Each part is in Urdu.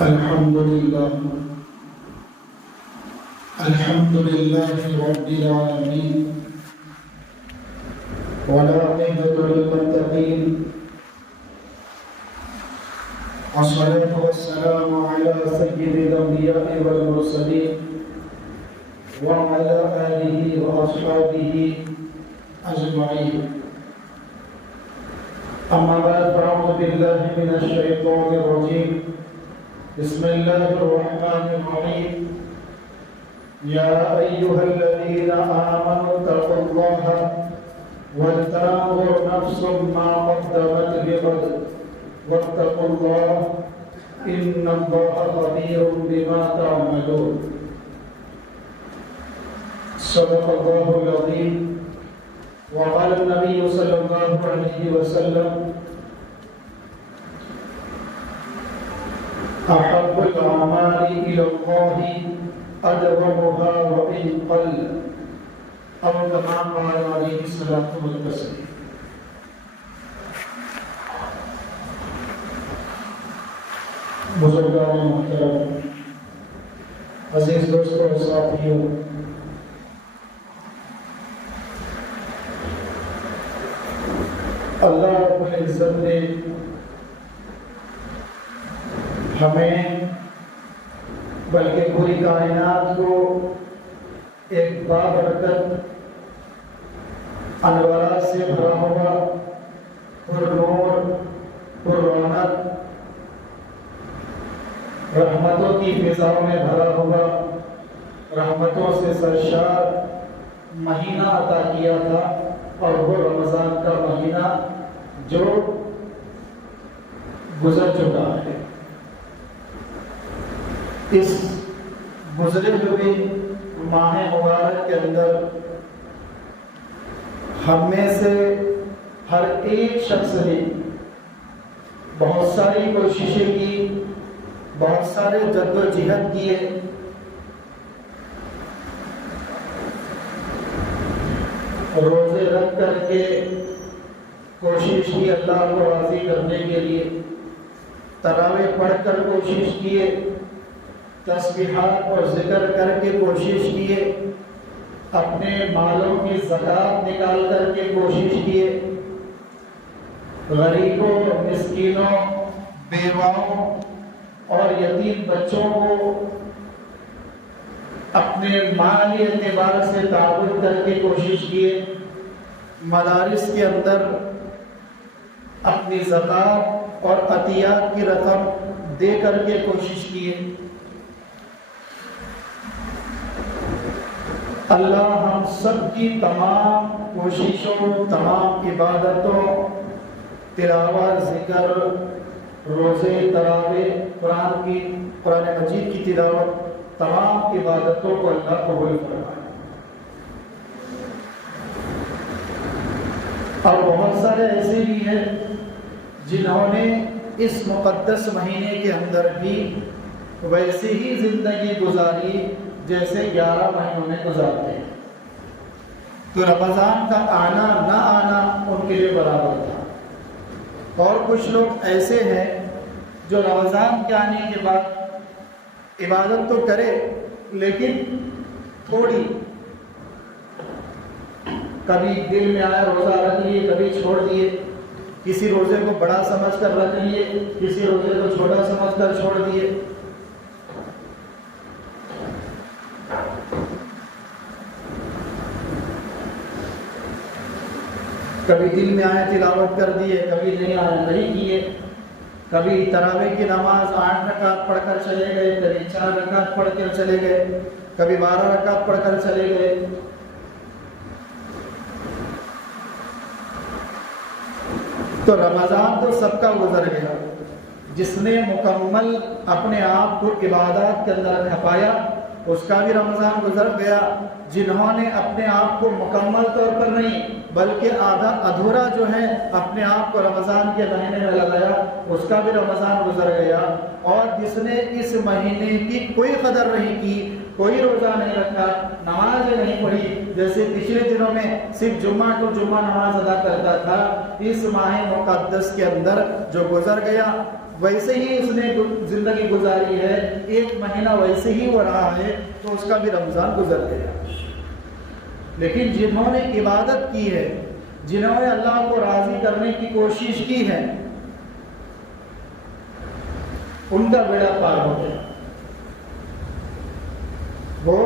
الحمد لله رب العالمين والعاقبة للمتقين والصلاة والسلام على سيد الأنبياء والمرسلين وعلى آله وأصحابه أجمعين. أما بعد فأعوذ بالله من الشيطان الرجيم. بسم الله الرحمن الرحيم. يا أيها الذين آمنوا اتقوا الله ولتنظر نفس ما قدمت لغد واتقوا الله إن الله خبير بما تعملون. صدق الله العظيم. وقال النبي صلى الله عليه وسلم: أحب الأعمال إلى الله أدومها وإن قل، أو كما قال عليه الصلاة والسلام. بزرگان محترم، عزیز دوستوں اور ساتھیوں، اللہ رب العزت نے ہمیں بلکہ پوری کائنات کو ایک بابرکت انوارات سے بھرا ہوا، پر نور، پر رونق، رحمتوں کی فضاؤں میں بھرا ہوا، رحمتوں سے سرشار مہینہ عطا کیا تھا، اور وہ رمضان کا مہینہ جو گزر چکا ہے. اس گزرے ہوئے ماہ مبارک کے اندر ہم میں سے ہر ایک شخص نے بہت ساری کوششیں کی، بہت سارے جد و جہد کیے، روزے رکھ کر کے کوشش کی اللہ کو راضی کرنے کے لیے، تراویح پڑھ کر کوشش کیے، تسبیحات اور ذکر کر کے کوشش کیے، اپنے مالوں کی زکوٰۃ نکال کر کے کوشش کیے، غریبوں، مسکینوں، بیواؤں اور یتیم بچوں کو اپنے مالی اعتبار سے تعاون کر کے کوشش کیے، مدارس کے اندر اپنی زکوٰۃ اور عطیات کی رقم دے کر کے کوشش کیے. اللہ ہم سب کی تمام کوششوں، تمام عبادتوں، تلاوت، ذکر، روزے، تراویح، قرآن مجید کی تلاوت، تمام عبادتوں کو اللہ قبول فرمائے. اور بہت سارے ایسے بھی ہیں جنہوں نے اس مقدس مہینے کے اندر بھی ویسے ہی زندگی گزاری جیسے 11 مہینوں میں گزارتے ہیں. تو رمضان کا آنا نہ آنا ان کے لیے برابر تھا. اور کچھ لوگ ایسے ہیں جو رمضان کے آنے کے بعد عبادت تو کرے لیکن تھوڑی، کبھی دل میں آیا روزہ رکھ لیے، کبھی چھوڑ دیے، کسی روزے کو بڑا سمجھ کر رکھ لیے، کسی روزے کو چھوٹا سمجھ کر چھوڑ دیے. کبھی دل میں آئے تلاوت کر دیے، کبھی نہیں آئے نہیں کیے، کبھی تراویح کی نماز 8 رکعت پڑھ کر چلے گئے، کبھی 4 رکعت پڑھ کر چلے گئے، کبھی 12 رکعت پڑھ کر چلے گئے. تو رمضان تو سب کا گزر گیا. جس نے مکمل اپنے آپ کو عبادات کے اندر کھپایا اس کا بھی رمضان گزر گیا. جنہوں نے اپنے آپ کو مکمل طور پر نہیں بلکہ آدھا ادھورا جو ہے اپنے آپ کو رمضان کے مہینے میں لگایا اس کا بھی رمضان گزر گیا. اور جس نے اس مہینے کی کوئی قدر نہیں کی، کوئی روزہ نہیں رکھا، نمازیں نہیں پڑھی، جیسے پچھلے دنوں میں صرف جمعہ کو جمعہ نماز ادا کرتا تھا، اس ماہ مقدس کے اندر جو گزر گیا ویسے ہی اس نے زندگی گزاری ہے، 1 مہینہ ویسے ہی وہ رہا ہے، تو اس کا بھی رمضان گزر گیا۔ لیکن جنہوں نے عبادت کی ہے، جنہوں نے اللہ کو راضی کرنے کی کوشش کی ہے، ان کا بیڑا پار ہو گیا۔ وہ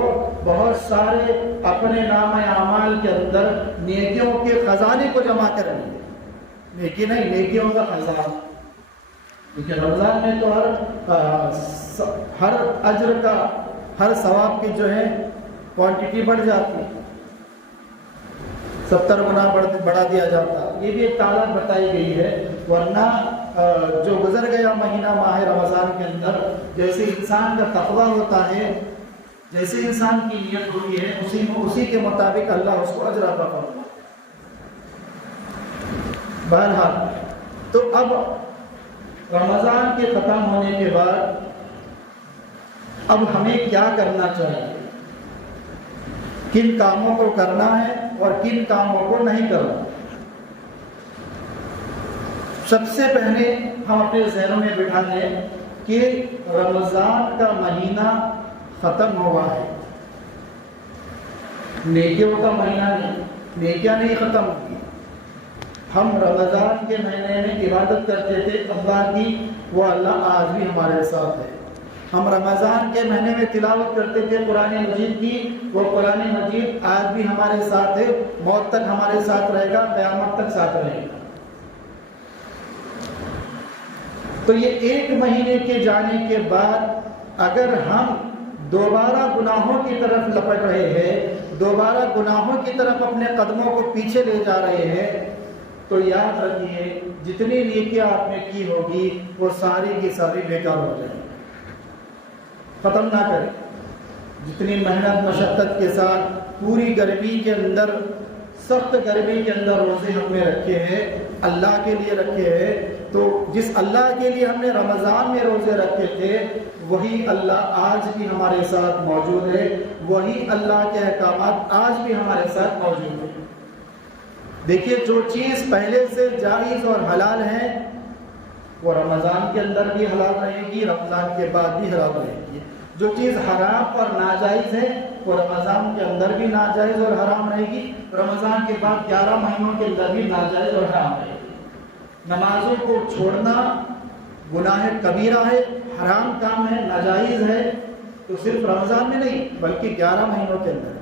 بہت سارے اپنے نام اعمال کے اندر نیکیوں کے خزانے کو جمع کر لیے، نیکی نہیں، نیکیوں کا خزانہ۔ کیونکہ رمضان میں تو ہر اجر کا، ہر ثواب کی جو ہے کوانٹٹی بڑھ جاتی ہے، 70 گنا بڑھا دیا جاتا۔ یہ بھی ایک تعداد بتائی گئی ہے، ورنہ جو گزر گیا مہینہ ماہ رمضان کے اندر، جیسے انسان کا تقویٰ ہوتا ہے، جیسے انسان کی نیت ہوئی ہے، اسی کے مطابق اللہ اس کو اجر عطا فرماتا ہے۔ بہرحال تو اب رمضان کے ختم ہونے کے بعد اب ہمیں کیا کرنا چاہیے، کن کاموں کو کرنا ہے اور کن کاموں کو نہیں کرنا۔ سب سے پہلے ہم اپنے ذہنوں میں بٹھا لیں کہ رمضان کا مہینہ ختم ہوا ہے، نیکیوں کا مہینہ نہیں، نیکیاں نہیں ختم ہوئی۔ ہم رمضان کے مہینے میں عبادت کرتے تھے اللہ کی، وہ اللہ آج بھی ہمارے ساتھ ہے۔ ہم رمضان کے مہینے میں تلاوت کرتے تھے قرآن مجید کی، وہ قرآن مجید آج بھی ہمارے ساتھ ہے، موت تک ہمارے ساتھ رہے گا، قیامت تک ساتھ رہے گا۔ تو یہ 1 مہینے کے جانے کے بعد اگر ہم دوبارہ گناہوں کی طرف لپٹ رہے ہیں، دوبارہ گناہوں کی طرف اپنے قدموں کو پیچھے لے جا رہے ہیں، تو یاد رکھیے جتنی نیکیاں آپ نے کی ہوگی وہ ساری کی ساری بیکار ہو جائیں، ختم نہ کریں۔ جتنی محنت مشقت کے ساتھ پوری گرمی کے اندر، سخت گرمی کے اندر روزے ہم نے رکھے ہیں، اللہ کے لیے رکھے ہیں، تو جس اللہ کے لیے ہم نے رمضان میں روزے رکھے تھے، وہی اللہ آج بھی ہمارے ساتھ موجود ہے، وہی اللہ کے احکامات آج بھی ہمارے ساتھ موجود ہیں۔ دیکھیے جو چیز پہلے سے جائز اور حلال ہے وہ رمضان کے اندر بھی حلال رہے گی، رمضان کے بعد بھی حلال رہے گی۔ جو چیز حرام اور ناجائز ہے وہ رمضان کے اندر بھی ناجائز اور حرام رہے گی، رمضان کے بعد 11 مہینوں کے اندر بھی ناجائز اور حرام رہے گی۔ نمازوں کو چھوڑنا گناہ کبیرہ ہے، حرام کام ہے، ناجائز ہے، تو صرف رمضان میں نہیں بلکہ 11 مہینوں کے اندر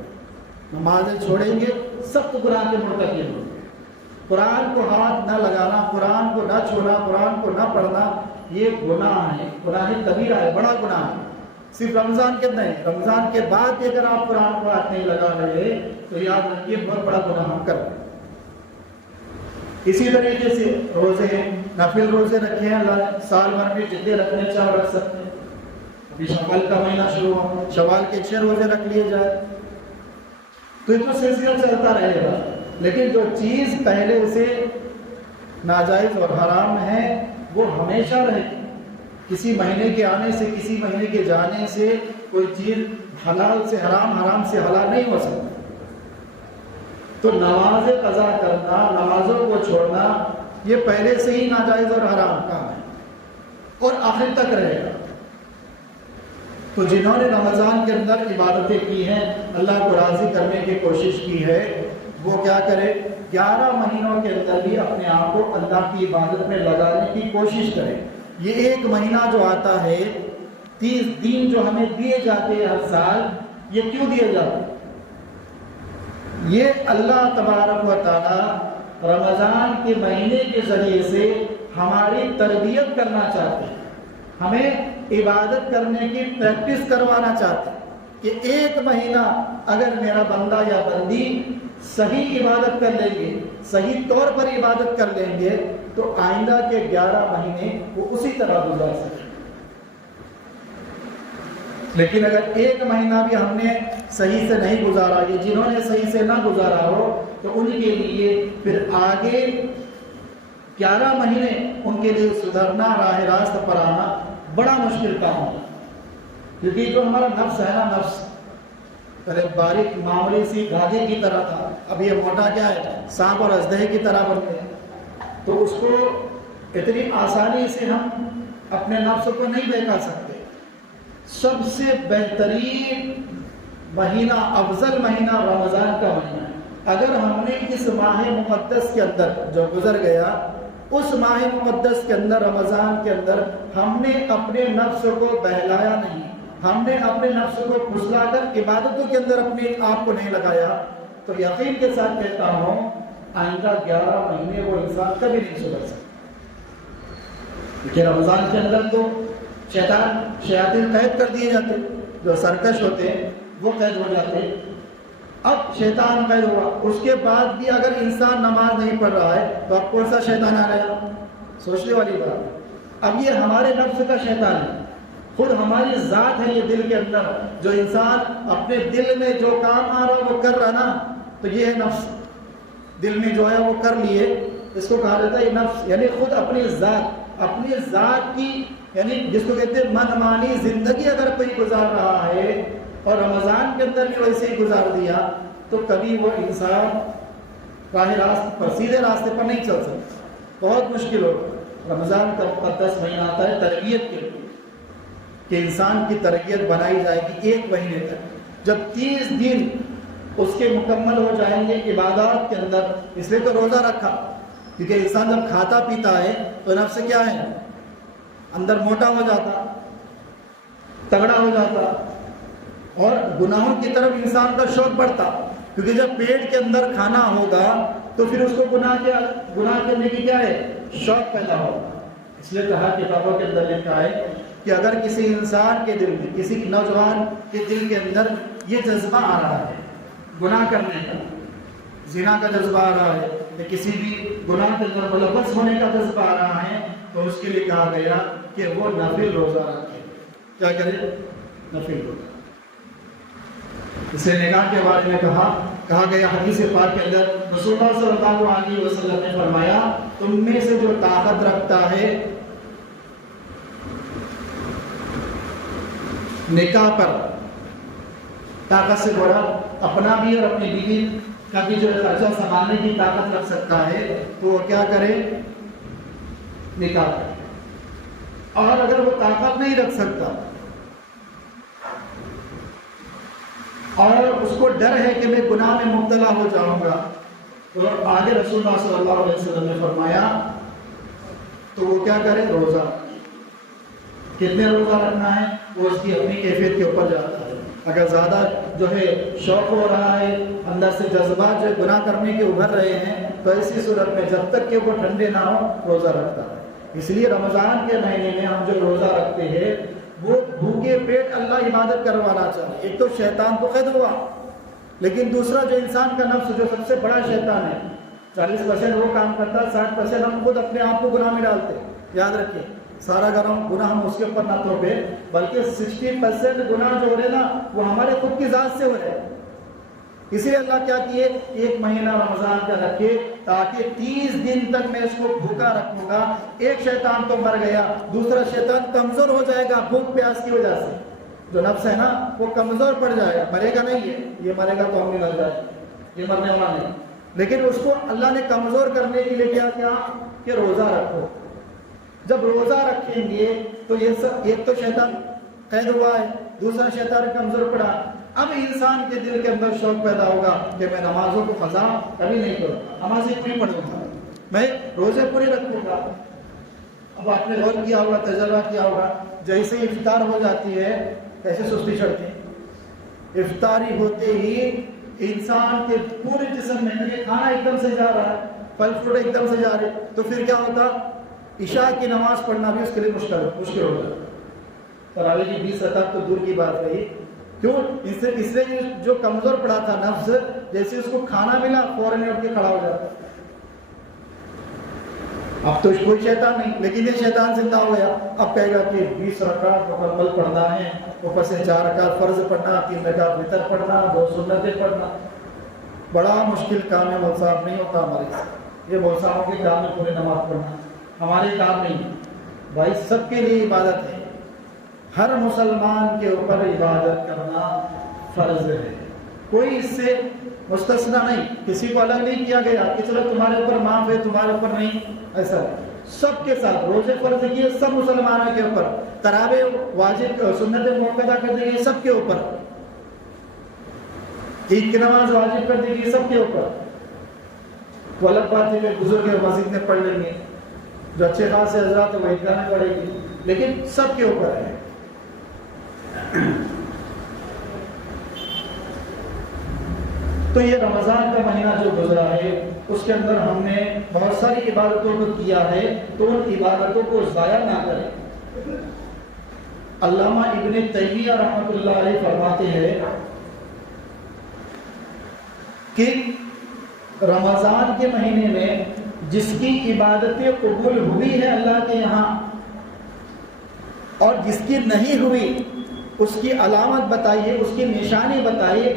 نمازیں چھوڑیں گے سخت گناہ کے مرتکب ہوں گے۔ قرآن کو ہاتھ نہ لگانا، قرآن کو نہ چھونا، قرآن کو نہ پڑھنا، یہ گناہ ہے، گناہ کبیرہ ہے، بڑا گناہ ہے۔ صرف رمضان کے اندر نہیں، رمضان کے بعد بھی اگر آپ قرآن کو ہاتھ نہیں لگا رہے تو یاد رکھیے بہت بڑا گناہ ہم کر رہے ہیں۔ اسی طریقے سے روزے، نفل روزے رکھے ہیں، اللہ سال بھر میں جتنے رکھنے چاہو رکھ سکتے ہیں۔ ابھی شوال کا مہینہ شروع ہو، شوال کے 6 روزے رکھ لیے جائے تو یہ تو سلسلہ چلتا رہے گا۔ لیکن جو چیز پہلے سے ناجائز اور حرام ہے وہ ہمیشہ رہے گی۔ کسی مہینے کے آنے سے، کسی مہینے کے جانے سے کوئی چیز حلال سے حرام، حرام سے حلال نہیں ہو سکتی۔ تو نماز قضا کرنا، نمازوں کو چھوڑنا، یہ پہلے سے ہی ناجائز اور حرام کام ہے اور آخر تک رہے گا۔ تو جنہوں نے رمضان کے اندر عبادتیں کی ہیں، اللہ کو راضی کرنے کی کوشش کی ہے، وہ کیا کرے؟ 11 مہینوں کے اندر بھی اپنے آپ کو اللہ کی عبادت میں لگانے کی کوشش کرے۔ یہ 1 مہینہ جو آتا ہے، 30 دن جو ہمیں دیے جاتے ہیں ہر سال، یہ کیوں دیے جاتے ہیں؟ یہ اللہ تبارک و تعالی رمضان کے مہینے کے ذریعے سے ہماری تربیت کرنا چاہتے ہیں، ہمیں عبادت کرنے کی پریکٹس کروانا چاہتے ہیں کہ 1 مہینہ اگر میرا بندہ یا بندی صحیح عبادت کر لیں گے، صحیح طور پر عبادت کر لیں گے، تو آئندہ کے 11 مہینے وہ اسی طرح گزار سکیں۔ لیکن اگر 1 مہینہ بھی ہم نے صحیح سے نہیں گزارا، یہ جنہوں نے صحیح سے نہ گزارا ہو، تو ان کے لیے پھر آگے 11 مہینے ان کے لیے سدھرنا، راہ راست پر آنا بڑا مشکل کام ہوگا۔ کیونکہ جو ہمارا نفس ہے نا، نفس پہلے باریک معمولی سی دھاگے کی طرح تھا، اب یہ موٹا کیا ہے، سانپ اور اژدہے کی طرح بن گیا۔ تو اس کو اتنی آسانی سے ہم اپنے نفس کو نہیں بہکا سکتے۔ سب سے بہترین مہینہ، افضل مہینہ رمضان کا مہینہ ہے۔ اگر ہم نے اس ماہ مقدس کے اندر جو گزر گیا، اس ماہ مقدس کے اندر، رمضان کے اندر ہم نے اپنے نفس کو بہلایا نہیں، ہم نے اپنے نفس کو پھسلا کر عبادتوں کے اندر اپنے آپ کو نہیں لگایا، تو یقین کے ساتھ کہتا ہوں آئندہ 11 مہینے وہ انسان کبھی نہیں سدھر سکتا۔ کیونکہ رمضان کے اندر تو شیاطین قید کر دیے جاتے، جو سرکش ہوتے ہیں وہ قید ہو جاتے۔ اب شیطان قید ہوا، اس کے بعد بھی اگر انسان نماز نہیں پڑھ رہا ہے تو اب کون سا شیطان آ گیا؟ سوچنے والی بات۔ اب یہ ہمارے نفس کا شیطان ہے، خود ہماری ذات ہے یہ دل کے اندر، جو انسان اپنے دل میں جو کام آ رہا وہ کر رہا نا، تو یہ ہے نفس۔ دل میں جو ہے وہ کر لیے، اس کو کہا جاتا ہے یہ نفس، یعنی خود اپنی ذات کی، یعنی جس کو کہتے ہیں من مانی زندگی اگر کوئی گزار رہا ہے اور رمضان کے اندر بھی ویسے ہی گزار دیا، تو کبھی وہ انسان راہ راست پر، سیدھے راستے پر نہیں چل سکتا، بہت مشکل ہوگا۔ رمضان کا مقدس مہینہ آتا ہے تربیت کے لیے، کہ انسان کی تربیت بنائی جائے گی 1 مہینے تک، جب 30 دن اس کے مکمل ہو جائیں گے عبادات کے اندر۔ اس لیے تو روزہ رکھا، کیونکہ انسان جب کھاتا پیتا ہے تو نفس کیا ہے، اندر موٹا ہو جاتا، تگڑا ہو جاتا، اور گناہوں کی طرف انسان کا شوق بڑھتا، کیونکہ جب پیٹ کے اندر کھانا ہوگا تو پھر اس کو گناہ کرنے کی کیا ہے، شوق پیدا ہوگا۔ اس لیے کہا کتابوں کے اندر لکھا ہے کہ اگر کسی انسان کے دل میں، کسی نوجوان کے دل کے اندر یہ جذبہ آ رہا ہے گناہ کرنے کا، زنا کا جذبہ آ رہا ہے، یا کسی بھی گناہ کے اندر ملوث ہونے کا جذبہ آ رہا ہے، تو اس کے لیے کہا گیا کہ وہ نفل روزہ رکھے۔ کیا کرے؟ نفل روزہ۔ اسے نکاح کے بارے میں کہا گیا حدیث پاک کے اندر، رسول اللہ صلی اللہ علیہ وسلم نے فرمایا تم میں سے جو طاقت رکھتا ہے نکاح پر، طاقت سے بڑا اپنا بھی اور اپنی بیوی کا بھی جو خرچہ سنبھالنے کی طاقت رکھ سکتا ہے تو وہ کیا کرے؟ نکاح کرے۔ اور اگر وہ طاقت نہیں رکھ سکتا اور اس کو ڈر ہے کہ میں گناہ میں مبتلا ہو جاؤں گا، تو آگے رسول اللہ صلی اللہ علیہ وسلم نے فرمایا تو وہ کیا کرے؟ روزہ۔ کتنے روزہ رکھنا ہے وہ اس کی اپنی کیفیت کے اوپر جاتا ہے۔ اگر زیادہ جو ہے شوق ہو رہا ہے، اندر سے جذبات جو گناہ کرنے کے ابھر رہے ہیں، تو ایسی صورت میں جب تک کہ وہ ٹھنڈے نہ ہو روزہ رکھتا ہے۔ اس لیے رمضان کے مہینے میں ہم جو روزہ رکھتے ہیں وہ بھوکے پیٹ اللہ عبادت کروانا چاہیے۔ ایک تو شیطان تو قید ہوا، لیکن دوسرا جو انسان کا نفس جو سب سے بڑا شیطان ہے، 40% وہ کام کرتا ہے، 60% ہم خود اپنے آپ کو گناہ میں ڈالتے ہیں۔ یاد رکھیے، سارا گناہ ہم اس کے اوپر نہ توپے، بلکہ 60% گناہ جو ہو رہے نا وہ ہمارے خود کی ذات سے ہو رہے ہیں۔ اسی لیے اللہ کیا کیے، 1 مہینہ رمضان کا رکھے تاکہ 30 دن تک میں اس کو بھوکا رکھوں گا۔ ایک شیطان تو مر گیا، دوسرا شیطان کمزور ہو جائے گا بھوک پیاس کی وجہ سے۔ جو نفس ہے نا وہ کمزور پڑ جائے گا، مرے گا نہیں، یہ مرے گا تو ہم بھی مر جائے گا، یہ مرنے والا نہیں، لیکن اس کو اللہ نے کمزور کرنے کے لیے کیا کہ روزہ رکھو۔ جب روزہ رکھیں گے تو یہ سب، ایک تو شیطان قید ہوا ہے، دوسرا شیطان کمزور پڑا۔ اب انسان کے دل کے اندر شوق پیدا ہوگا کہ میں نمازوں کو قضا کبھی نہیں کروں گا، نمازیں پوری پڑھوں گا، میں روزے پورے رکھوں گا۔ اب آپ نے غور کیا ہوگا، تجربہ کیا ہوگا، جیسے ہی افطار ہو جاتی ہے کیسے سستی چڑھتی ہے۔ افطاری ہوتے ہی انسان کے پورے جسم میں یہ کھانا ایک دم سے جا رہا ہے، پھل فروٹ ایک دم سے جا رہے، تو پھر کیا ہوتا؟ عشاء کی نماز پڑھنا بھی اس کے لیے مشکل ہو جاتا۔ تراویح کی 20 رکعت تو دور کی بات رہی، کیوں؟ اس سے جو کمزور پڑا تھا نفس، جیسے اس کو کھانا ملا فوراً اٹھ کے کھڑا ہو جاتا۔ اب تو کوئی شیطان نہیں، لیکن یہ شیطان زندہ ہو گیا، اب کہے گا کہ 20 رکعت مکمل پڑھنا ہے، اوپر سے 4 رکعت فرض پڑھنا، 3 رکعت وتر پڑھنا، 2 سنتیں پڑھنا۔ بڑا مشکل کام ہے، مول صاحب نہیں ہوتا ہمارے سے، یہ مول صاحبوں کے کام ہے پورے نماز پڑھنا، ہمارے کام نہیں۔ بھائی سب کے لیے عبادت ہے، ہر مسلمان کے اوپر عبادت کرنا فرض ہے، کوئی اس سے مستثنا نہیں، کسی کو الگ نہیں کیا گیا کہ چلو تمہارے اوپر معاف ہے تمہارے اوپر نہیں، ایسا سب کے ساتھ روزے فرض کیے سب مسلمانوں کے اوپر، تراویح واجب سنت موقع کر دی گئی سب کے اوپر، عید کی نماز واجب کر دی گئی سب کے اوپر، تو الگ بات ہے کہ بزرگ مسجد میں پڑھ لیں گے، جو اچھے خاصے حضرات وہ عیدگاہ میں پڑھے گی، لیکن سب کے اوپر ہے۔ تو یہ رمضان کا مہینہ جو گزرا ہے اس کے اندر ہم نے بہت ساری عبادتوں کو کیا ہے، تو ان عبادتوں کو ضائع نہ کریں۔ علامہ ابن تیمیہ رحمۃ اللہ علیہ فرماتے ہیں کہ رمضان کے مہینے میں جس کی عبادتیں قبول ہوئی ہے اللہ کے یہاں اور جس کی نہیں ہوئی اس کی علامت بتائیے، اس کی نشانی بتائیے۔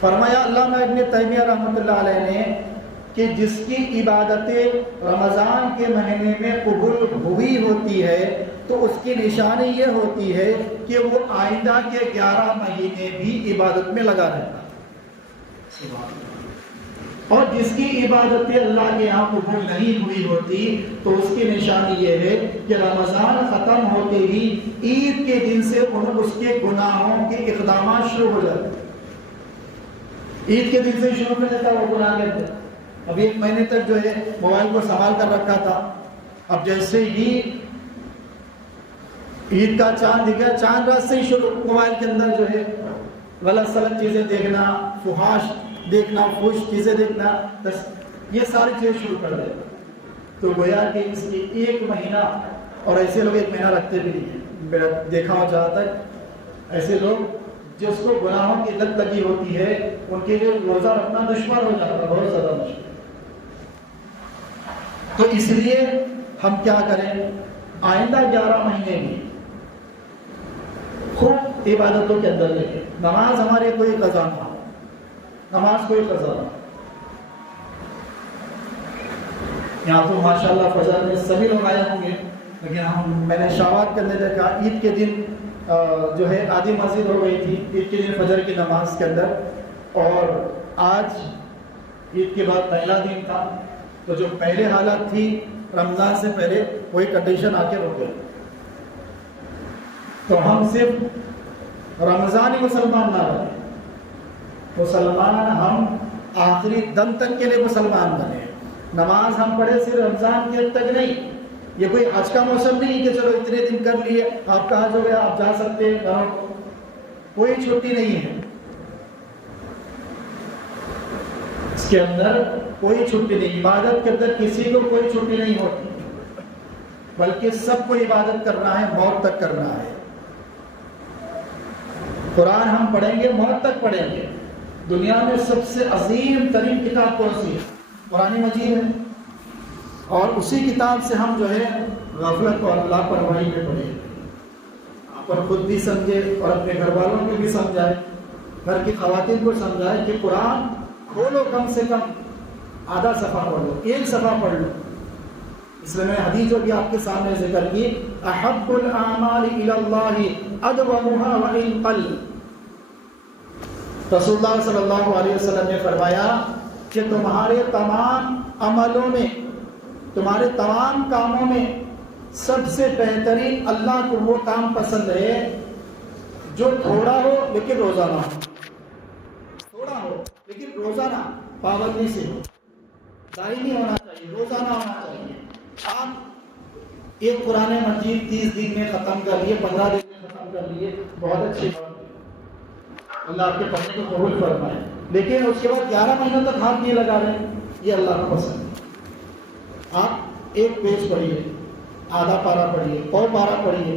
فرمایا علامہ ابن تیمیہ رحمۃ اللہ علیہ نے کہ جس کی عبادتیں رمضان کے مہینے میں قبول ہوئی ہوتی ہے تو اس کی نشانی یہ ہوتی ہے کہ وہ آئندہ کے 11 مہینے بھی عبادت میں لگا رہتا ہے، اور جس کی عبادتیں اللہ کے یہاں قبول نہیں ہوئی ہوتی تو اس کی نشانی یہ ہے کہ رمضان ختم ہوتے ہی عید کے دن سے اس کے گناہوں کے اقدامات شروع ہو جاتے ہیں۔ عید کے دن سے شروع کر دیتا وہ گناہ کرتے، ابھی 1 مہینے تک جو ہے موبائل کو سنبھال کر رکھا تھا، اب جیسے ہی عید کا چاند دکھا، چاند رات سے ہی شروع موبائل کے اندر جو ہے غلط سلط چیزیں دیکھنا، فحش دیکھنا، فحش چیزیں دیکھنا، یہ ساری چیزیں شروع کر دے، تو گویا کہ اس کی 1 مہینہ، اور ایسے لوگ 1 مہینہ رکھتے بھی نہیں ہیں، میرا دیکھا ہو جاتا ہے ایسے لوگ جس کو گناہوں کی لت لگی ہوتی ہے ان کے لیے روزہ رکھنا دشوار ہو جاتا ہے، بہت زیادہ مشکل۔ تو اس لیے ہم کیا کریں، آئندہ 11 مہینے بھی خوب عبادتوں کے اندر لیں۔ نماز ہمارے کوئی قضا نہ ہو، نماز کوئی قضا نہ ہو۔ یہاں تو ماشاءاللہ فجر میں سبھی لوگ آئے ہوں گے، لیکن میں نے شاوات کے اندر دیکھا عید کے دن جو ہے آدھی مسجد ہو گئی تھی عید کے دن فجر کی نماز کے اندر، اور آج عید کے بعد پہلا دن تھا، تو جو پہلے حالت تھی رمضان سے پہلے وہی کنڈیشن آ کے رک گئی۔ تو ہم صرف رمضانی مسلمان نہ بنے، مسلمان ہم آخری دم تک کے لیے مسلمان بنے۔ نماز ہم پڑھے صرف رمضان کے تک نہیں، یہ کوئی حج کا موسم نہیں کہ چلو اتنے دن کر لیے آپ کہاں جو گیا آپ جا سکتے ہیں، کوئی چھٹی نہیں ہے اس کے اندر، کوئی چھٹی نہیں۔ عبادت کے اندر کسی کو کوئی چھٹی نہیں ہوتی، بلکہ سب کو عبادت کرنا ہے، موت تک کرنا ہے۔ قرآن ہم پڑھیں گے، موت تک پڑھیں گے۔ دنیا میں سب سے عظیم ترین کتاب کون سی ہے؟ قرآن مجید ہے، اور اسی کتاب سے ہم جو ہے غفلت اور لاپرواہی میں پڑھیں، آپ پر خود بھی سمجھے اور اپنے گھر والوں کو بھی سمجھائے، گھر کی خواتین کو سمجھائے کہ قرآن کھولو، کم سے کم آدھا صفحہ پڑھ لو، 1 صفحہ پڑھ لو۔ اس لیے میں حدیث جو بھی آپ کے سامنے ذکر کی، احب الاعمال الی اللہ ادومها وان قل، رسول اللہ صلی اللہ علیہ وسلم نے فرمایا کہ تمہارے تمام عملوں میں، تمہارے تمام کاموں میں سب سے بہترین اللہ کو وہ کام پسند ہے جو تھوڑا ہو لیکن روزانہ ہو، تھوڑا ہو لیکن روزانہ پابندی سے ہو، دائمی ہونا چاہیے، روزانہ ہونا چاہیے۔ آپ ایک قرآن مجید 30 دن میں ختم کر لیے، 15 دن میں ختم کر لیے، بہت اچھی بات ہے، اللہ آپ کے پڑھنے کو قبول فرمائے، لیکن اس کے بعد 11 مہینوں تک ہاتھ نہیں لگا رہے، یہ اللہ کو پسند ہے۔ آپ 1 پیج پڑھیے، آدھا پارہ پڑھیے، اور پارہ پڑھیے،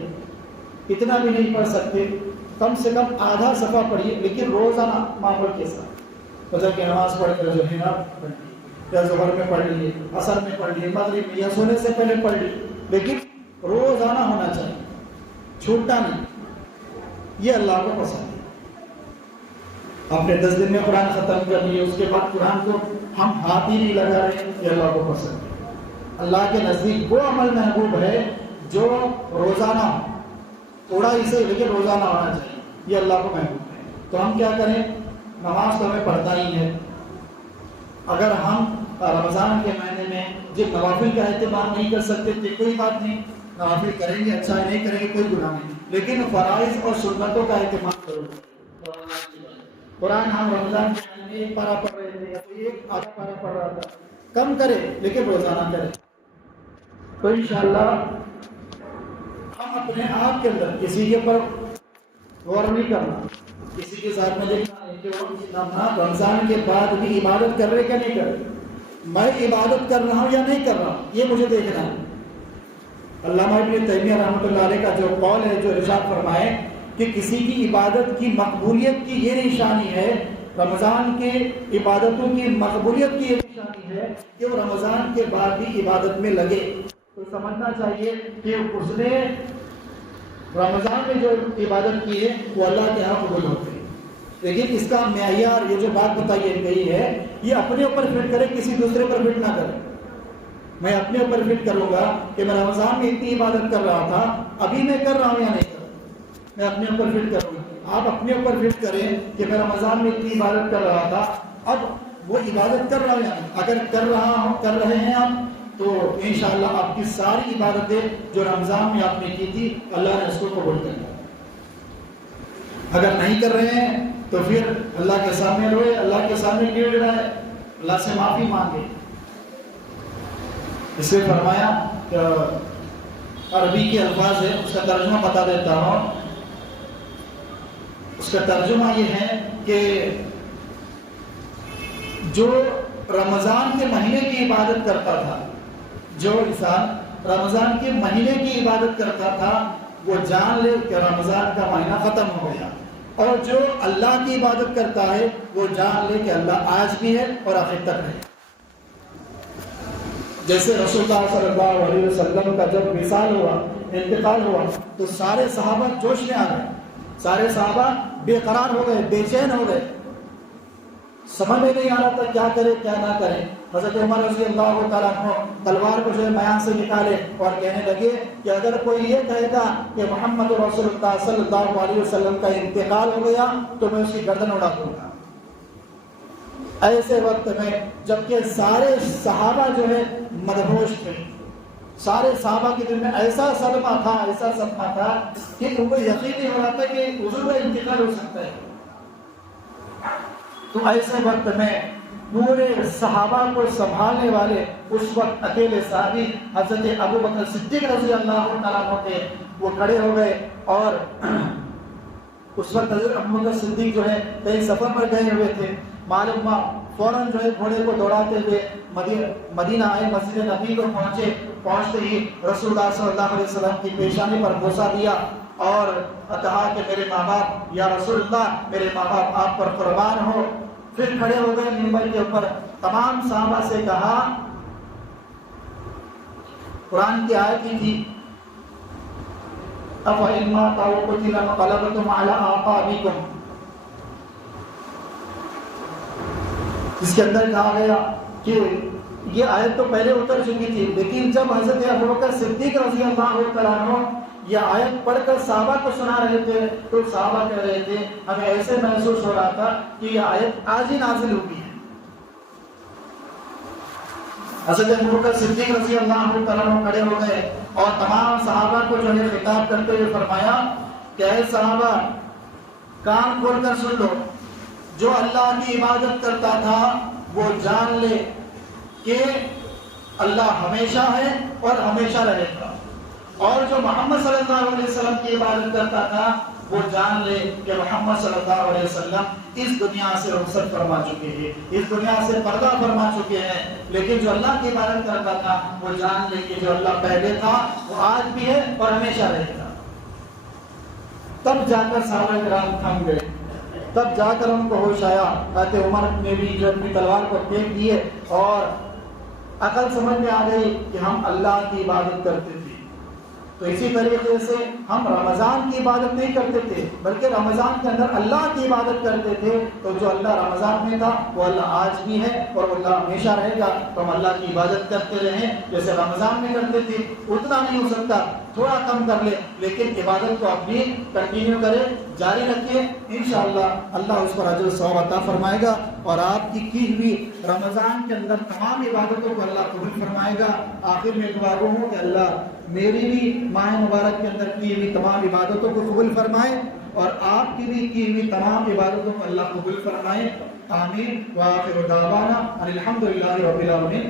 اتنا بھی نہیں پڑھ سکتے، کم سے کم آدھا صفحہ پڑھیے، لیکن روزانہ ماحول کے ساتھ۔ فجر کی نماز پڑھ کر جو ہے نا پڑھ لیے، یا ظہر میں پڑھ لیے، عصر میں پڑھ لیے، مغرب میں یا سونے سے پہلے پڑھ لیے، لیکن روزانہ ہونا چاہیے، چھوٹا نہیں، یہ اللہ کو پسند ہے۔ آپ نے 10 دن میں قرآن ختم کر لیے، اس کے بعد قرآن کو ہم ہاتھ ہی نہیں لگا رہے، یہ اللہ کو پسند ہے۔ اللہ کے نزدیک وہ عمل محبوب ہے جو روزانہ ہو، تھوڑا ہی سے لیکن روزانہ ہونا چاہیے، یہ اللہ کو محبوب ہے۔ تو ہم کیا کریں، نماز تو ہمیں پڑھنا ہی ہے، اگر ہم رمضان کے مہینے میں جن نوافل کا اہتمام نہیں کر سکتے تھے کوئی بات نہیں، نوافل کریں گے، اچھا نہیں کریں گے کوئی گناہ نہیں، لیکن فرائض اور سنتوں کا اہتمام کرو۔ قرآن ہم رمضان کے مہینے میں ایک پارہ پڑھ رہے تھے یا کوئی ایک آدھا پارہ پڑھ رہا تھا، کم کرے لیکن روزانہ کرے، تو انشاءاللہ ہم اپنے آپ کے اندر کسی کے پر غور نہیں کرنا، کسی کے ساتھ میں دیکھنا نہیں کہ وہ رمضان کے بعد بھی عبادت کر رہے کہ نہیں کر رہے، میں عبادت کر رہا ہوں یا نہیں کر رہا ہوں یہ مجھے دیکھنا ہے۔ علامہ ابن تیمیہ رحمۃ اللہ علیہ کا جو قول ہے، جو ارشاد فرمائے کہ کسی کی عبادت کی مقبولیت کی یہ نشانی ہے، رمضان کے عبادتوں کی مقبولیت کی یہ نشانی ہے کہ وہ رمضان کے بعد بھی عبادت میں لگے، تو سمجھنا چاہیے کہ اس نے رمضان میں جو عبادت کی ہے وہ اللہ کے ہاں قبول ہوتے ہیں۔ لیکن اس کا معیار، یہ جو بات بتائی گئی ہے، یہ اپنے اوپر فٹ کرے، کسی دوسرے پر فٹ نہ کرے۔ میں اپنے اوپر فٹ کروں گا کہ میں رمضان میں اتنی عبادت کر رہا تھا، ابھی میں کر رہا ہوں یا نہیں کر رہا ہوں، میں اپنے اوپر فٹ کروں گا۔ آپ اپنے اوپر فٹ کریں کہ میں رمضان میں اتنی عبادت کر رہا تھا، اب وہ عبادت کر رہا ہوں یا نہیں، اگر کر رہے ہیں آپ تو انشاءاللہ آپ کی ساری عبادتیں جو رمضان میں آپ نے کی تھی اللہ نے اس کو قبول کر لیا۔ اگر نہیں کر رہے ہیں تو پھر اللہ کے سامنے روئے، اللہ کے سامنے گر جائے، اللہ سے معافی مانگے۔ اس سے فرمایا کہ عربی کے الفاظ ہے، اس کا ترجمہ بتا دیتا ہوں۔ اس کا ترجمہ یہ ہے کہ جو رمضان کے مہینے کی عبادت کرتا تھا، جو انسان رمضان کے مہینے کی عبادت کرتا تھا وہ جان لے کہ رمضان کا مہینہ ختم ہو گیا، اور جو اللہ کی عبادت کرتا ہے وہ جان لے کہ اللہ آج بھی ہے اور آخر تک ہے۔ جیسے رسول اللہ صلی اللہ علیہ وسلم کا جب وصال ہوا، انتقال ہوا، تو سارے صحابہ جوش میں آ گئے، سارے صحابہ بے قرار ہو گئے، بے چین ہو گئے، سمجھ میں نہیں آ رہا تھا کیا کرے کیا نہ کرے۔ حضرت عمر رضی اللہ تعالیٰ عنہ تلوار کو جو ہے میان سے نکالے اور کہنے لگے کہ اگر کوئی یہ کہے گا کہ محمد رسول اللہ صلی اللہ علیہ وسلم کا انتقال ہو گیا تو میں اس کی گردن اڑا دوں گا۔ ایسے وقت میں جبکہ سارے صحابہ جو ہے مدہوش تھے، سارے صحابہ کے دل میں ایسا صدمہ تھا کہ ان کو یقین نہیں ہو رہا تھا کہ حضور کا انتقال ہو سکتا ہے۔ تو ایسے وقت میں پورے صحابہ کو سنبھالنے والے اس وقت اکیلے صحابی حضرت ابو بکر صدیق رضی اللہ تعالیٰ عنہ تھے، وہ کھڑے ہو گئے، اور اس وقت حضرت ابو بکر صدیق جو ہے کئی سفر پر گئے ہوئے تھے، معلوم ہوا فوراً جو ہے گھوڑے کو دوڑاتے ہوئے مدینہ آئے، مسجد نبی کو پہنچتے ہی رسول اللہ صلی اللہ علیہ وسلم کی پیشانی پر بوسہ دیا اور کہا کہ میرے ماں باپ، یا رسول اللہ میرے ماں باپ آپ پر قربان ہو۔ پھر کھڑے ہو گئے منبر کے اوپر، تمام صحابہ سے کہا، قرآن کی آیت کی تھی أَفَإِنْ مَاتَ أَوْ قُتِلَ انقلبتم عَلَىٰ أَعْقَابِكُمْ، اس کے اندر کہا گیا کہ یہ آیت تو پہلے اتر چکی تھی، لیکن جب حضرت ابوبکر صدیق رضی اللہ تعالیٰ عنہ یہ آیت پڑھ کر صحابہ کو سنا رہے تھے تو صحابہ کہہ رہے تھے ہمیں ایسے محسوس ہو رہا تھا کہ یہ آیت آج ہی نازل ہوئی ہے۔ حضرت ابوبکر صدیق رضی اللہ تعالیٰ عنہ کھڑے ہو گئے اور تمام صحابہ کو جو ہے خطاب کرتے ہوئے فرمایا کہ اے صحابہ کان کھول کر سن لو، جو اللہ کی عبادت کرتا تھا وہ جان لے کہ اللہ ہمیشہ ہے اور ہمیشہ رہے گا، اور جو محمد صلی اللہ علیہ وسلم کی عبادت کرتا تھا وہ جان لے کہ محمد صلی اللہ علیہ وسلم اس دنیا سے رخصت فرما چکے ہیں، اس دنیا سے پردہ فرما چکے ہیں، لیکن جو اللہ کی عبادت کرتا تھا وہ جان لے کہ جو اللہ پہلے تھا وہ آج بھی ہے اور ہمیشہ رہے گا۔ تب جا کر صحابہ کرام تھم گئے، تب جا کر ان کو ہوش آیا۔ حضرت عمر نے بھی جو اپنی تلوار کو پھینک دیے اور عقل سمجھ میں آ گئی کہ ہم اللہ کی عبادت کرتے تھے، تو اسی طریقے سے ہم رمضان کی عبادت نہیں کرتے تھے بلکہ رمضان کے اندر اللہ کی عبادت کرتے تھے. تو جو اللہ رمضان میں تھا وہ اللہ آج بھی ہے اور وہ اللہ ہمیشہ رہے گا. تو ہم اللہ کی عبادت کرتے رہیں جیسے رمضان میں کرتے تھے. اتنا نہیں ہو سکتا, تھوڑا کم کر لے, لیکن عبادت کو اپنی کنٹینیو کرے, جاری رکھیے. انشاءاللہ اللہ اس پر اجر و ثواب عطا فرمائے گا اور آپ کی ہوئی رمضان کے اندر تمام عبادتوں کو اللہ قبول فرمائے گا. آخر میں دعا گو ہوں کہ اللہ میری بھی ماہ مبارک کے اندر کی ہوئی تمام عبادتوں کو قبول فرمائے اور آپ کی بھی کی ہوئی تمام عبادتوں کو اللہ قبول فرمائے. آمین. وآخر دعوانا الحمدللہ رب العالمین.